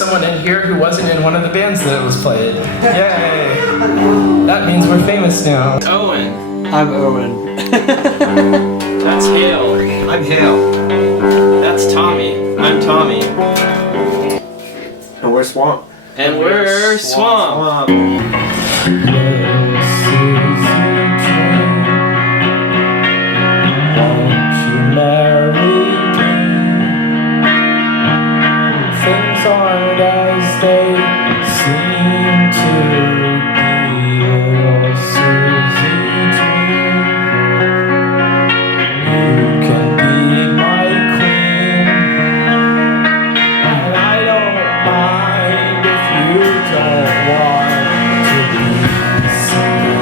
someone in here who wasn't in one of the bands that was played. Yay! That means we're famous now. Owen. I'm Owen. That's Hale. I'm Hale. That's Tommy. I'm Tommy. And we're Swamp. And we're Swamp. Things aren't as they seem to be, little Susie Jean. You can be my queen, and I don't mind if you don't want to be seen.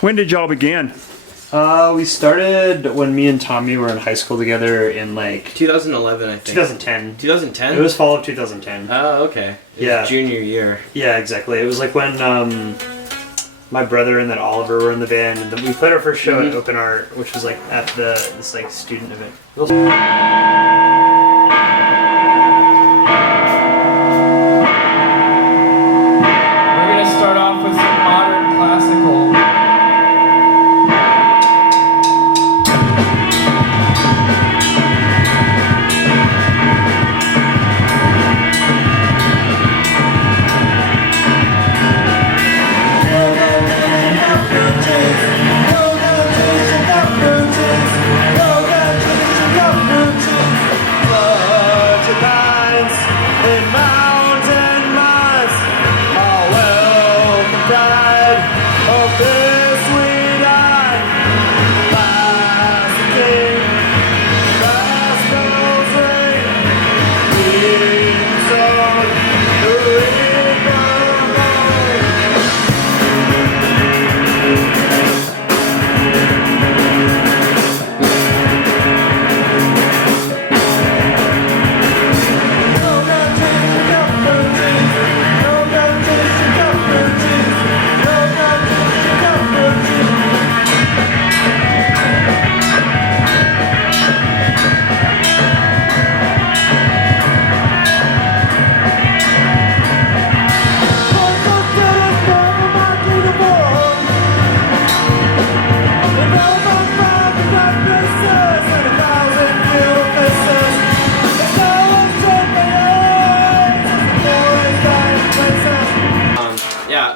When did y'all begin? We started when me and Tommy were in high school together in like 2011, I think. 2010. 2010? It was fall of 2010. Oh, okay. It was Yeah. junior year. Yeah, exactly. It was like when my brother and then Oliver were in the band, and then we played our first show at Open Art, which was like at this like student event. We're gonna start off with some modern classical.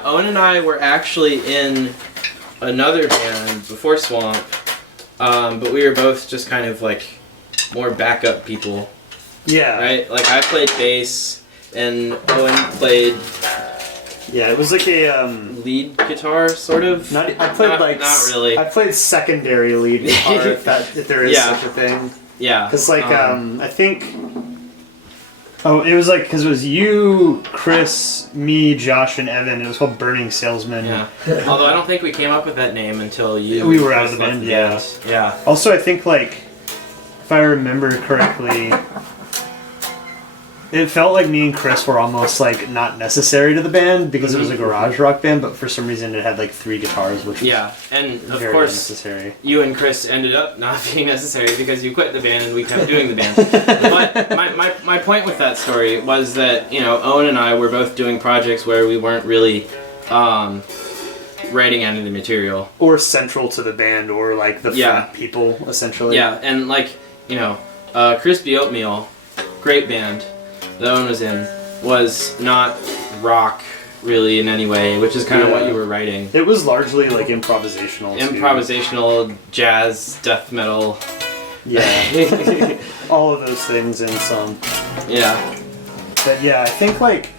Owen and I were actually in another band before Swamp, but we were both just kind of like more backup people, Yeah. right? Like I played bass and Owen played Yeah, it was like a lead guitar, sort of. I played not really. I played secondary lead guitar, if there is Yeah. such a thing. Yeah. Because like I think. Oh, it was like because it was you, Chris, me, Josh, and Evan. It was called Burning Salesman. Yeah. Although I don't think we came up with that name until you. We were out of the left band. Yeah. Yeah. Also, I think like if I remember correctly, it felt like me and Chris were almost like not necessary to the band because it was a garage rock band, but for some reason it had like 3 guitars, which was and of very course unnecessary. you and Chris ended up not being necessary because you quit the band and we kept doing the band. But my point with that story was that, you know, Owen and I were both doing projects where we weren't really writing any of the material. Or central to the band, or like the front people, essentially. Yeah, and like, you know, Crispy Oatmeal, great band that Owen was in, was not rock really in any way, which is kind of what you were writing. It was largely like improvisational. Improvisational, jazz, death metal. Yeah. All of those things in some. Yeah. But yeah, I think like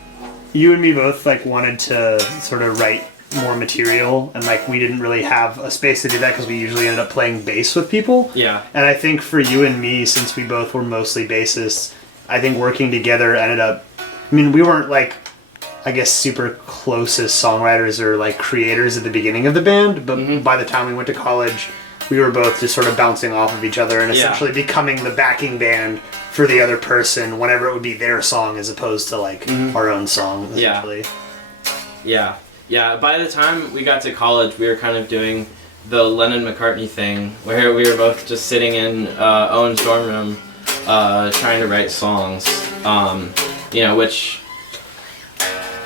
you and me both like wanted to sort of write more material, and like we didn't really have a space to do that because we usually ended up playing bass with people. Yeah. And I think for you and me, since we both were mostly bassists, I think working together ended up, I mean, we weren't like, I guess, super close as songwriters or like creators at the beginning of the band, but by the time we went to college, we were both just sort of bouncing off of each other and essentially becoming the backing band for the other person whenever it would be their song as opposed to like our own song, essentially. Yeah. Yeah, by the time we got to college, we were kind of doing the Lennon-McCartney thing, where we were both just sitting in Owen's dorm room trying to write songs, you know, which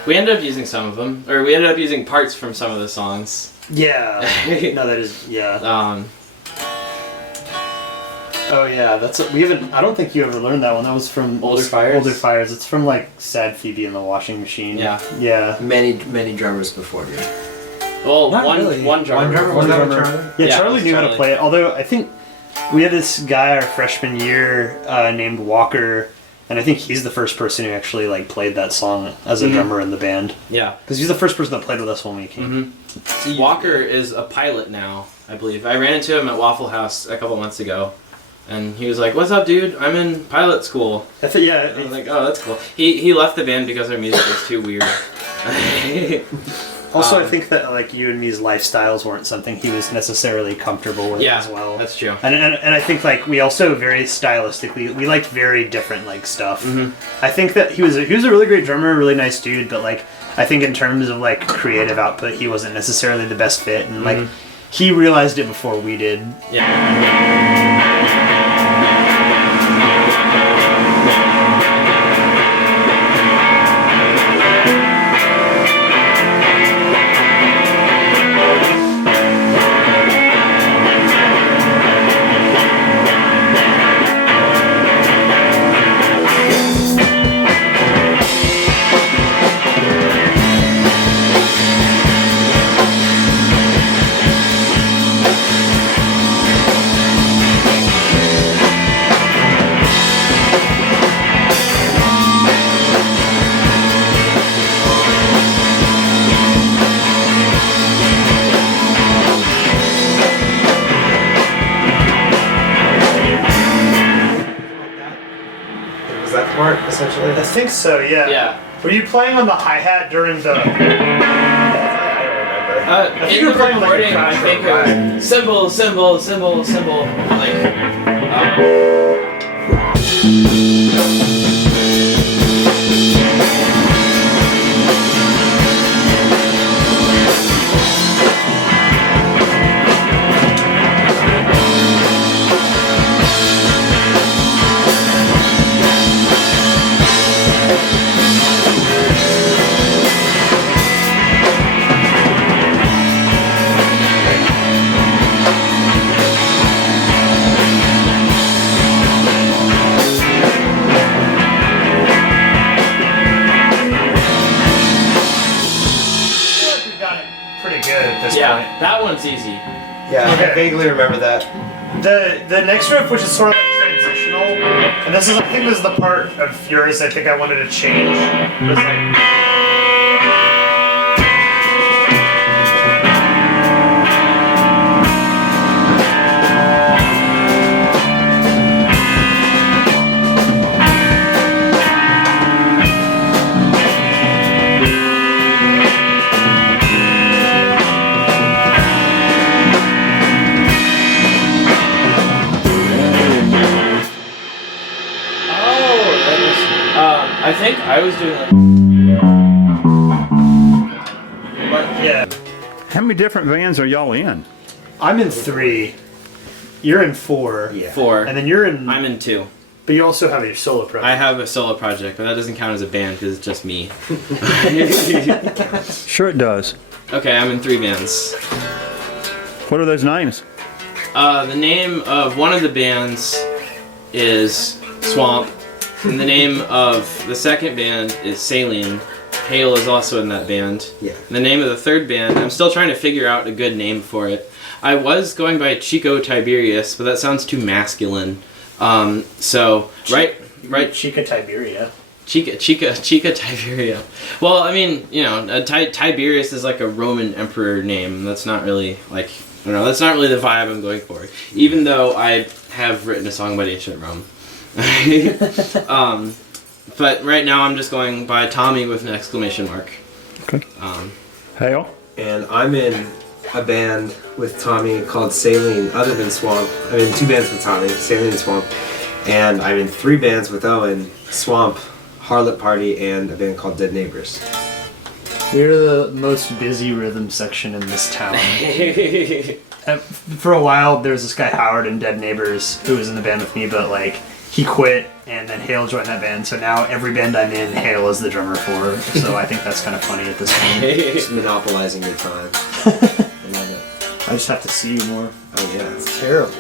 we ended up using some of them, or we ended up using parts from some of the songs. Yeah. No, that is, yeah. Oh yeah, we haven't. I don't think you ever learned that one. That was from Older Fires? Older Fires. It's from like Sad Phoebe in the Washing Machine. Yeah. Yeah. Many drummers before you. Well, Not one really. one drummer. One drummer? One Was that drummer. Charlie? Yeah, Yeah, Charlie it was knew how to Charlie. play it. Although I think we had this guy our freshman year named Walker, and I think he's the first person who actually like played that song as a drummer in the band. Yeah. Because he's the first person that played with us when we came. Walker is a pilot now, I believe. I ran into him at Waffle House a couple months ago, and he was like, "What's up, dude? I'm in pilot school." I think, yeah. I was like, "Oh, that's cool." He left the band because our music was too weird. Also, I think that like you and me's lifestyles weren't something he was necessarily comfortable with as well. That's true. And I think like we also very stylistically we liked very different like stuff. I think that he was a really great drummer, really nice dude, but like I think in terms of like creative output, he wasn't necessarily the best fit, and like he realized it before we did. Yeah. Was that part essentially? I think so, yeah. Yeah. Were you playing on the hi-hat during the... I don't remember. I think In you were the playing like a recording, I crash think or what? it was symbol, symbol, symbol, symbol, like. Pretty good at this Yeah, point. that one's easy. Yeah, Okay. I vaguely remember that. The next riff, which is sort of like transitional, and this is I think this is the part of yours I think I wanted to change. Was like, I think I was doing like. But Yeah. How many different bands are y'all in? I'm in 3. You're in 4. Yeah. 4. And then you're in. I'm in 2. But you also have your solo project. I have a solo project, but that doesn't count as a band because it's just me. Sure it does. Okay, I'm in 3 bands. What are those names? The name of one of the bands is Swamp, and the name of the second band is Saline. Hale is also in that band. Yeah. And the name of the third band, I'm still trying to figure out a good name for it. I was going by Chico Tiberius, but that sounds too masculine. So right, Chica Tiberia. Chica Tiberia. Well, I mean, you know, Tiberius is like a Roman emperor name. That's not really like, I don't know, that's not really the vibe I'm going for. Even though I have written a song about ancient Rome. But right now I'm just going by Tommy with an exclamation mark. Okay. Hale? And I'm in a band with Tommy called Saline, other than Swamp. I'm in 2 bands with Tommy, Saline and Swamp. And I'm in 3 bands with Owen, Swamp, Harlot Party, and a band called Dead Neighbors. We're the most busy rhythm section in this town. For a while, there was this guy Howard in Dead Neighbors who was in the band with me, but like he quit, and then Hale joined that band. So now every band I'm in, Hale is the drummer for. So I think that's kind of funny at this point. Just monopolizing your time. I love it. I just have to see you more. Oh yeah, it's terrible.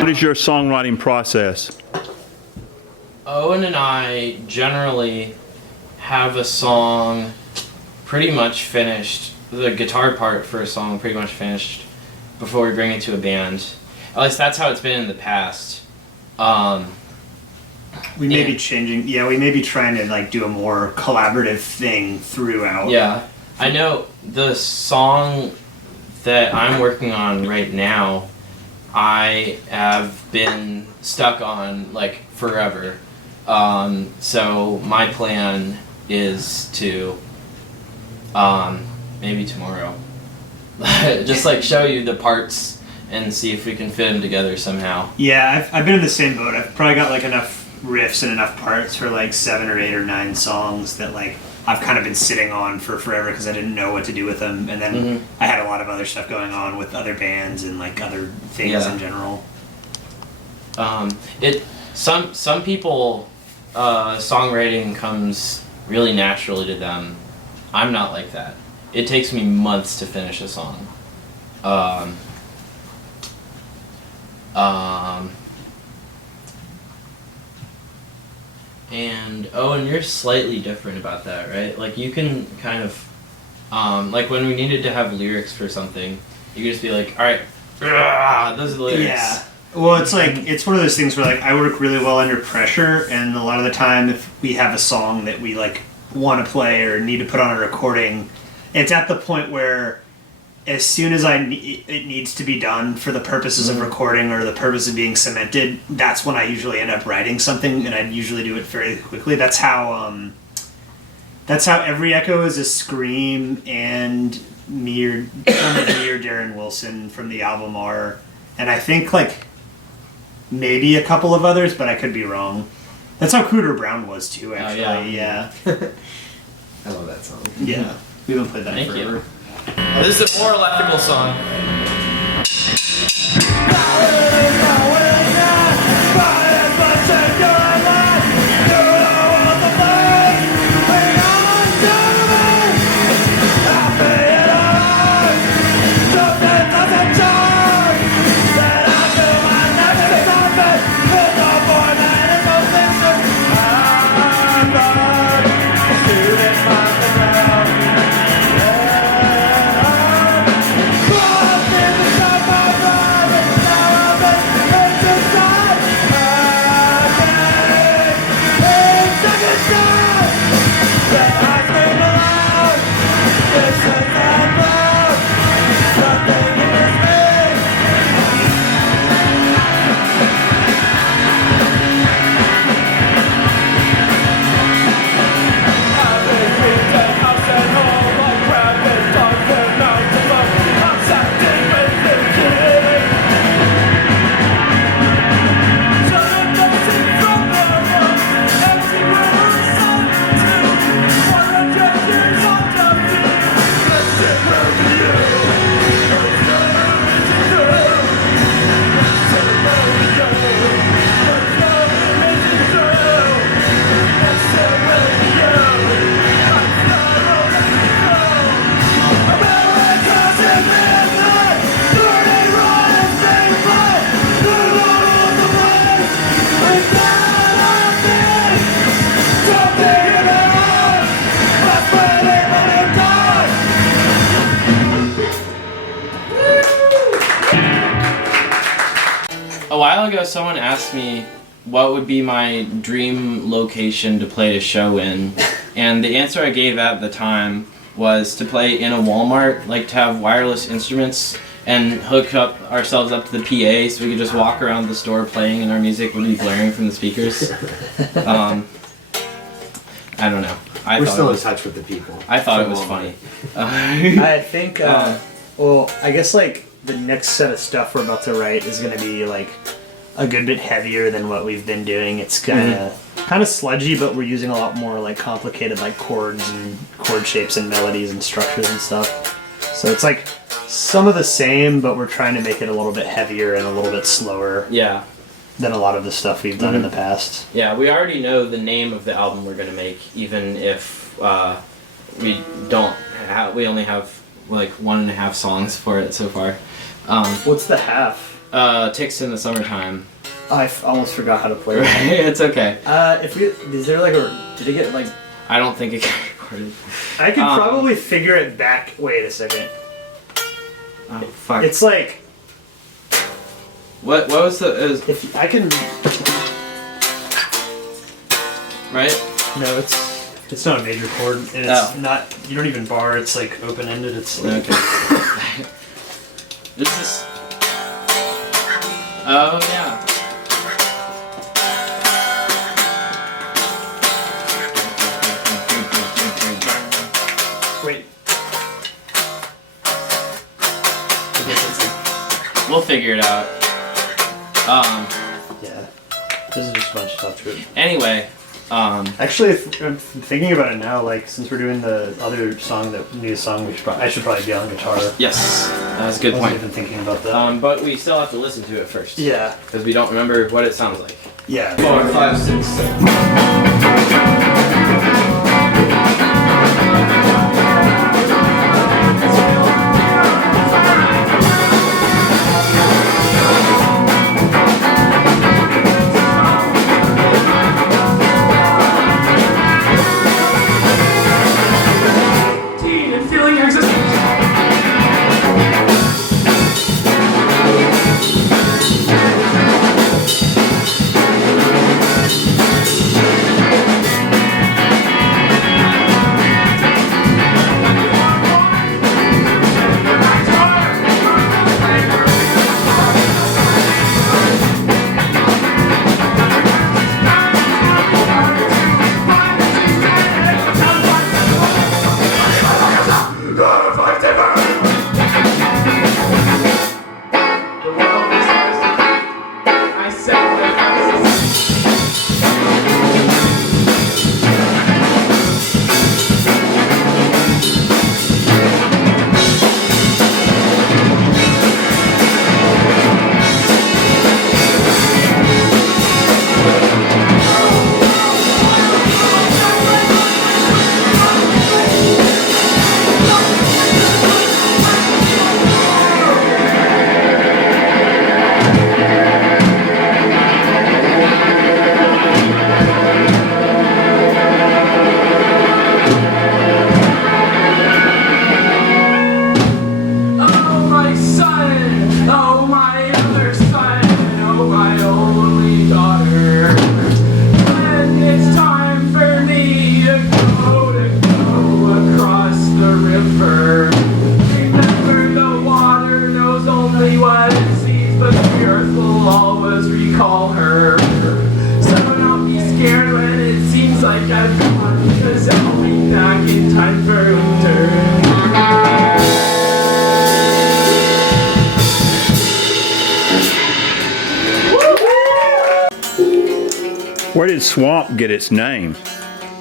What is your songwriting process? Owen and I generally have a song pretty much finished, the guitar part for a song pretty much finished before we bring it to a band. At least that's how it's been in the past. We may be And- changing. Yeah, we may be trying to like do a more collaborative thing throughout. Yeah, I know the song that I'm working on right now, I have been stuck on like forever. So my plan is to maybe tomorrow just like show you the parts and see if we can fit them together somehow. Yeah, I've been in the same boat. I've probably got like enough riffs and enough parts for like 7 or 8 or 9 songs that like I've kind of been sitting on for forever because I didn't know what to do with them. And then I had a lot of other stuff going on with other bands and like other things Yeah. in general. Some people songwriting comes really naturally to them. I'm not like that. It takes me months to finish a song. And and you're slightly different about that, right? Like you can kind of like when we needed to have lyrics for something, you could just be like, all right, those are the lyrics. Yeah. Well, it's like it's one of those things where like I work really well under pressure, and a lot of the time, if we have a song that we like want to play or need to put on a recording, it's at the point where as soon as it needs to be done for the purposes of recording or the purpose of being cemented, that's when I usually end up writing something, and I usually do it very quickly. That's how Every Echo is a Scream and me or Darren Wilson from the album are, and I think like maybe a couple of others, but I could be wrong. That's how Cooter Brown was too, actually. Yeah. I love that song. Yeah. We haven't played that Thank forever. you. This is a more electrical song. A while ago, someone asked me what would be my dream location to play a show in, and the answer I gave at the time was to play in a Walmart, like to have wireless instruments and hook up ourselves up to the PA so we could just walk around the store playing and our music would be blaring from the speakers. I don't know. We're still in touch with the people. I thought it was Walmart. funny. I think, well, I guess like the next set of stuff we're about to write is going to be like a good bit heavier than what we've been doing. It's kind of sludgy, but we're using a lot more like complicated like chords and chord shapes and melodies and structures and stuff. So it's like some of the same, but we're trying to make it a little bit heavier and a little bit slower. Yeah. Than a lot of the stuff we've done in the past. Yeah, we already know the name of the album we're gonna make, even if we don't. We only have like 1.5 songs for it so far. What's the half? Ticks in the Summertime. I almost forgot how to play it. It's okay. Is there like did it get like? I don't think it got recorded. I could probably figure it back. Wait a second. Oh fuck! It's like. What was the? If I can. Right? No, it's not a major chord, and it's not. You don't even bar. It's like open ended. It's like. Okay. This is. Oh yeah. Wait. We'll figure it out. Yeah. This is just a bunch of stuff to it. Anyway. Actually, if I'm thinking about it now, like since we're doing the other song, the new song, I should probably be on guitar. Yes, that's a good I point. wasn't even thinking about that. But we still have to listen to it first. Yeah. Because we don't remember what it sounds like. Yeah. 4, 5, 6, 7. Where did Swamp get its name?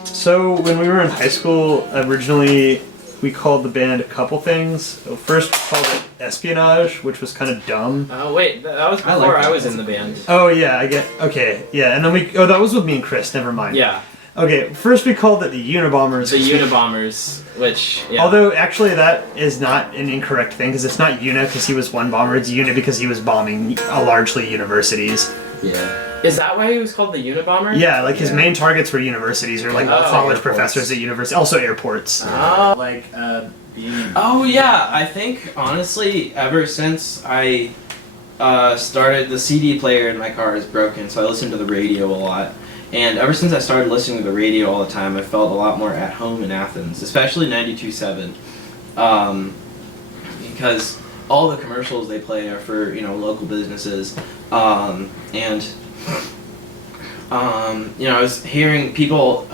So when we were in high school, originally we called the band a couple things. First we called it Espionage, which was kind of dumb. Wait, that was before I was in the band. Oh yeah, I get. Okay, yeah, and then that was with me and Chris. Never mind. Yeah. Okay, first we called it the Unabombers. The Unabombers, which, yeah. Although, actually, that is not an incorrect thing, because it's not Una because he was one bomber, it's Una because he was bombing largely universities. Yeah. Is that why he was called the Unabomber? Yeah, like his main targets were universities, or like college professors at universities, also airports. Oh. Like, Oh yeah, I think, honestly, ever since I started, the CD player in my car is broken, so I listen to the radio a lot. And ever since I started listening to the radio all the time, I felt a lot more at home in Athens, especially 92.7, because all the commercials they play are for local businesses, and I was hearing people.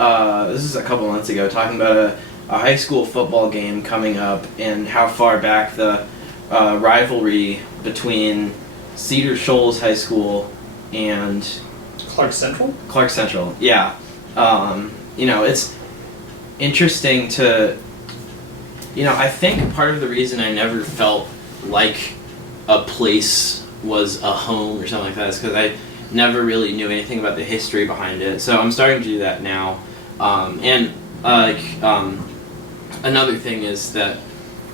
This is a couple months ago talking about a high school football game coming up and how far back the rivalry between Cedar Shoals High School and Clark Central? Clark Central, yeah. It's interesting to, I think part of the reason I never felt like a place was a home or something like that is because I never really knew anything about the history behind it. So I'm starting to do that now. Another thing is that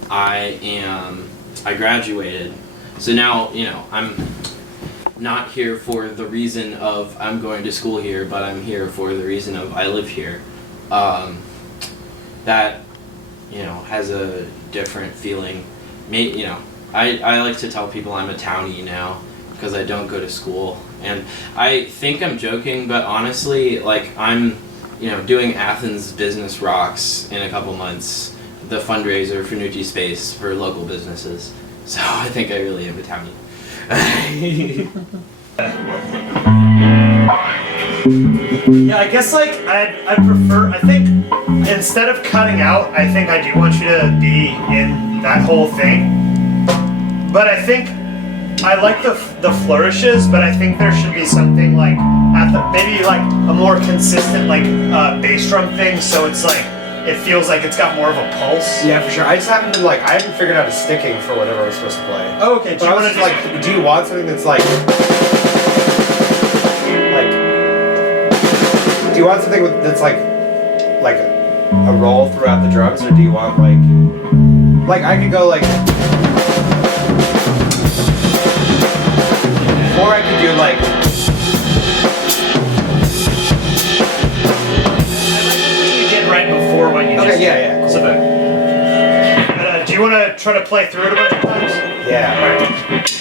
I graduated. So now, I'm not here for the reason of I'm going to school here, but I'm here for the reason of I live here. That, has a different feeling. I like to tell people I'm a townie now because I don't go to school. And I think I'm joking, but honestly, I'm, doing Athens Business Rocks in a couple months, the fundraiser for Nucci Space for local businesses. So I think I really am a townie. Yeah, I guess I prefer. I think instead of cutting out, I think I do want you to be in that whole thing. But I think I like the flourishes, but I think there should be something maybe a more consistent bass drum thing, so it's it feels like it's got more of a pulse. Yeah, for sure. I just haven't been I haven't figured out a sticking for whatever I was supposed to play. Oh, okay. Do you want to do you want something that's do you want something that's like a roll throughout the drums, or do you want I could go or I could do I like what you did right before what you just did. yeah, cool. So do you want to try to play through it a bunch of times? Yeah. All right.